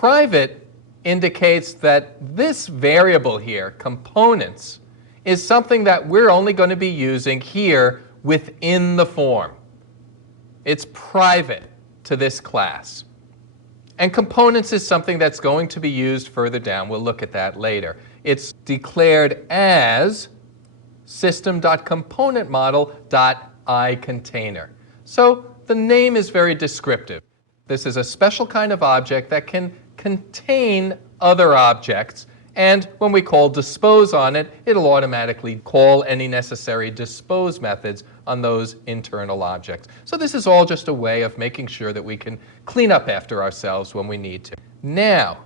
Private indicates that this variable here, components, is something that we're only going to be using here within the form. It's private to this class. And components is something that's going to be used further down. We'll look at that later. It's declared as system.componentModel.iContainer. So the name is very descriptive. This is a special kind of object that can contain other objects, and when we call dispose on it, it'll automatically call any necessary dispose methods on those internal objects. So this is all just a way of making sure that we can clean up after ourselves when we need to. Now,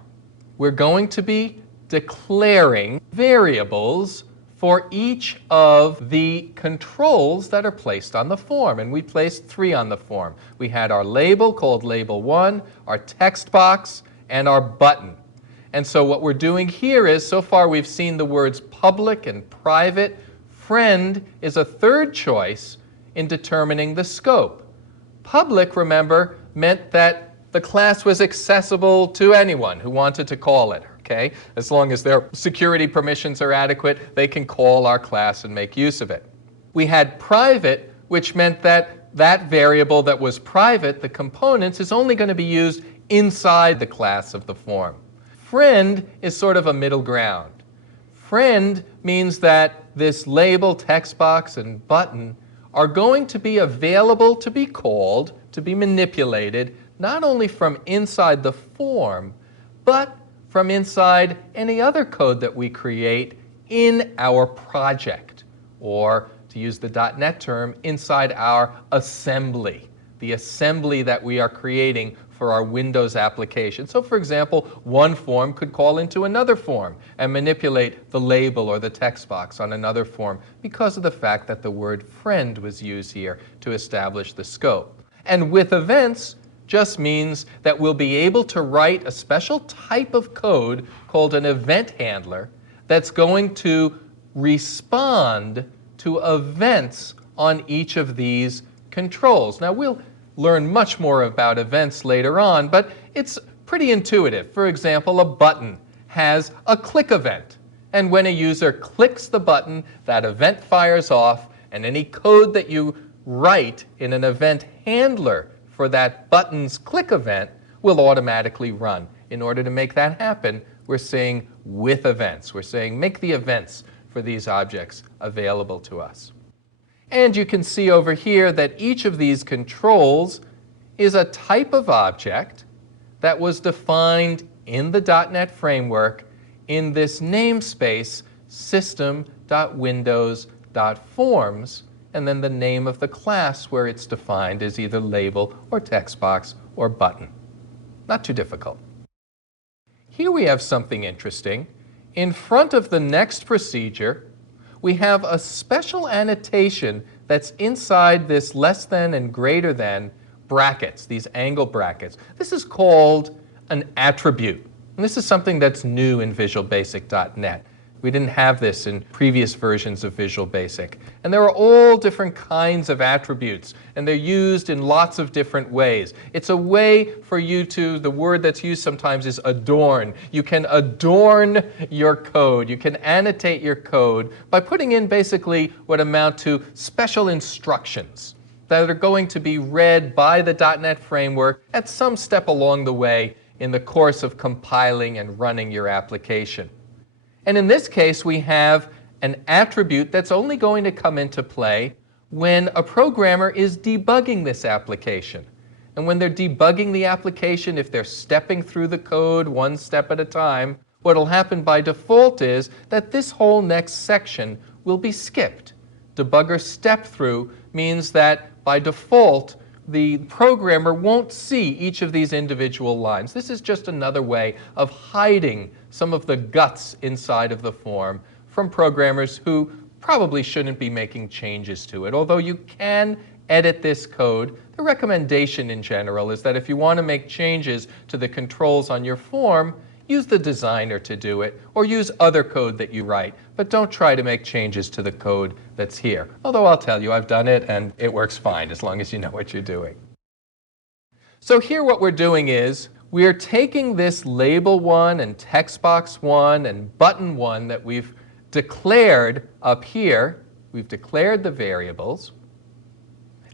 we're going to be declaring variables for each of the controls that are placed on the form. And we placed 3 on the form. We had our label called label 1, our text box, and our button. And so what we're doing here is, so far we've seen the words public and private. Friend is a third choice in determining the scope. Public, remember, meant that the class was accessible to anyone who wanted to call it. Okay? As long as their security permissions are adequate, they can call our class and make use of it. We had private, which meant that that variable that was private, the components, is only going to be used inside the class of the form. Friend is sort of a middle ground. Friend means that this label, text box, and button are going to be available to be called, to be manipulated, not only from inside the form, but from inside any other code that we create in our project, or to use the .NET term, inside our assembly, the assembly that we are creating for our Windows application. So for example, one form could call into another form and manipulate the label or the text box on another form because of the fact that the word friend was used here to establish the scope. And with events just means that we'll be able to write a special type of code called an event handler that's going to respond to events on each of these controls. Now we'll learn much more about events later on, but it's pretty intuitive. For example, a button has a click event, and when a user clicks the button, that event fires off, and any code that you write in an event handler for that button's click event will automatically run. In order to make that happen, we're saying with events. We're saying make the events for these objects available to us. And you can see over here that each of these controls is a type of object that was defined in the .NET framework in this namespace system.windows.forms, and then the name of the class where it's defined is either label or text box or button. Not too difficult. Here we have something interesting. In front of the next procedure, we have a special annotation that's inside this less than and greater than brackets, these angle brackets. This is called an attribute. And this is something that's new in Visual Basic.NET. We didn't have this in previous versions of Visual Basic. And there are all different kinds of attributes, and they're used in lots of different ways. It's a way for you to, the word that's used sometimes is adorn. You can adorn your code. You can annotate your code by putting in basically what amount to special instructions that are going to be read by the .NET framework at some step along the way in the course of compiling and running your application. And in this case, we have an attribute that's only going to come into play when a programmer is debugging this application. And when they're debugging the application, if they're stepping through the code one step at a time, what will happen by default is that this whole next section will be skipped. Debugger step through means that by default, the programmer won't see each of these individual lines. This is just another way of hiding some of the guts inside of the form from programmers who probably shouldn't be making changes to it. Although you can edit this code, the recommendation in general is that if you want to make changes to the controls on your form, use the designer to do it, or use other code that you write, but don't try to make changes to the code that's here. Although I'll tell you, I've done it and it works fine as long as you know what you're doing. So here what we're doing is we are taking this label 1 and text box 1 and button 1 that we've declared up here. We've declared the variables,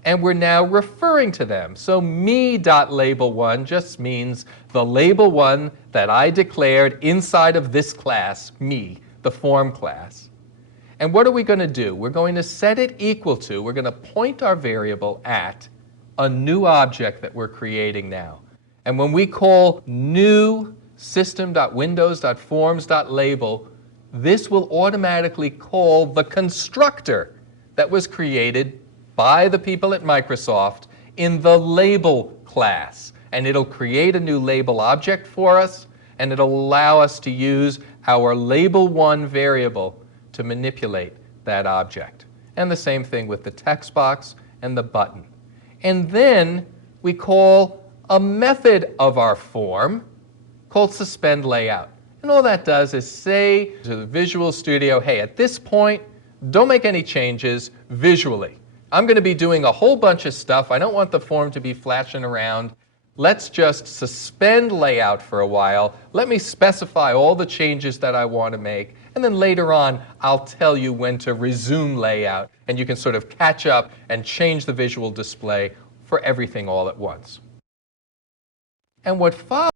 and we're now referring to them. So me.label1 just means the label 1 that I declared inside of this class, me, the form class. And what are we going to do? We're going to set it equal to, we're going to point our variable at a new object that we're creating now. And when we call new system.windows.forms.label, this will automatically call the constructor that was created by the people at Microsoft in the label class. And it'll create a new label object for us, and it'll allow us to use our label1 variable to manipulate that object. And the same thing with the text box and the button. And then we call a method of our form called suspend layout. And all that does is say to the Visual Studio, hey, at this point, don't make any changes visually. I'm going to be doing a whole bunch of stuff. I don't want the form to be flashing around. Let's just suspend layout for a while. Let me specify all the changes that I want to make. And then later on, I'll tell you when to resume layout. And you can sort of catch up and change the visual display for everything all at once. And what follows